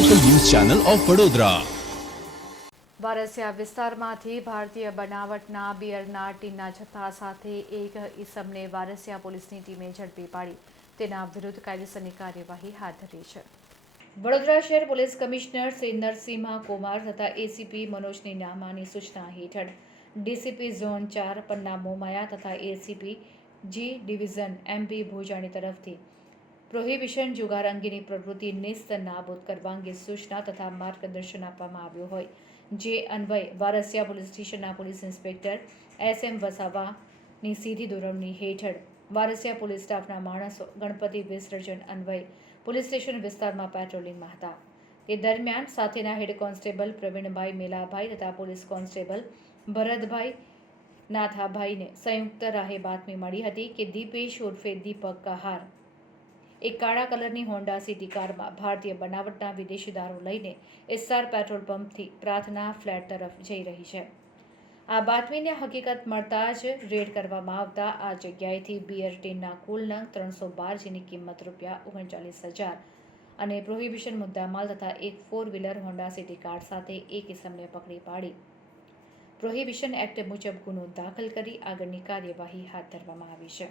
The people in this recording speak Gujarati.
Channel of Vadodara. વારસિયા વિસ્તારમાંથી ભારતીય બનાવટના બિયરના ટીનના જથ્થા સાથે એક ઈસમને વારસિયા પોલીસની ટીમે ઝડપી પાડી. તેના વિરુદ્ધ કાયદેસરની કાર્યવાહી હાથ ધરી છે. વડોદરા શહેર પોલીસ કમિશનર શ્રી નરસિંહા કુમાર તથા એસીપી મનોજની નામાની સૂચના હેઠળ ડીસીપી ઝોન ચાર પન્ના મોમાયા તથા ACP G division MP Bhojani તરફથી પ્રોહિબિશન જુગાર અંગેની પ્રવૃત્તિ નિસ્ત નાબૂદ કરવા અંગે સૂચના તથા માર્ગદર્શન આપવામાં આવ્યું હોય. જે અન્વયે વારસિયા પોલીસ સ્ટેશનના પોલીસ ઇન્સ્પેક્ટર એસ એમ વસાવાની સીધી ધોરણની હેઠળ વારસિયા પોલીસ સ્ટાફના માણસો, ગણપતિ વિસર્જન અન્વયે પોલીસ સ્ટેશન વિસ્તારમાં પેટ્રોલિંગમાં હતા. તે દરમિયાન સાથેના હેડ કોન્સ્ટેબલ પ્રવીણભાઈ મેલાભાઈ તથા પોલીસ કોન્સ્ટેબલ ભરતભાઈ નાથાભાઈને સંયુક્ત રાહે બાતમી મળી હતી કે દીપેશ ઉર્ફે દીપક કહાર એક કાળા કલરની હોન્ડા સિટી કારમાં ભારતીય બનાવટના વિદેશી દારૂ લઈને એસઆર પેટ્રોલ પંપથી પ્રાર્થના ફ્લેટ તરફ જઈ રહી છે. આ બાતમીને હકીકત મળતા જ રેડ કરવામાં આવતા આ જગ્યાએથી બિયર ટીનના કુલ નંગ ત્રણસો બાર જેની કિંમત રૂપિયા ઓગણચાલીસ હજાર અને પ્રોહિબિશન મુદ્દામાલ તથા એક four wheeler Honda City car સાથે એક ઇસમને પકડી પાડી. પ્રોહિબિશન એક્ટ મુજબ ગુનો દાખલ કરી આગળની કાર્યવાહી હાથ ધરવામાં આવી છે.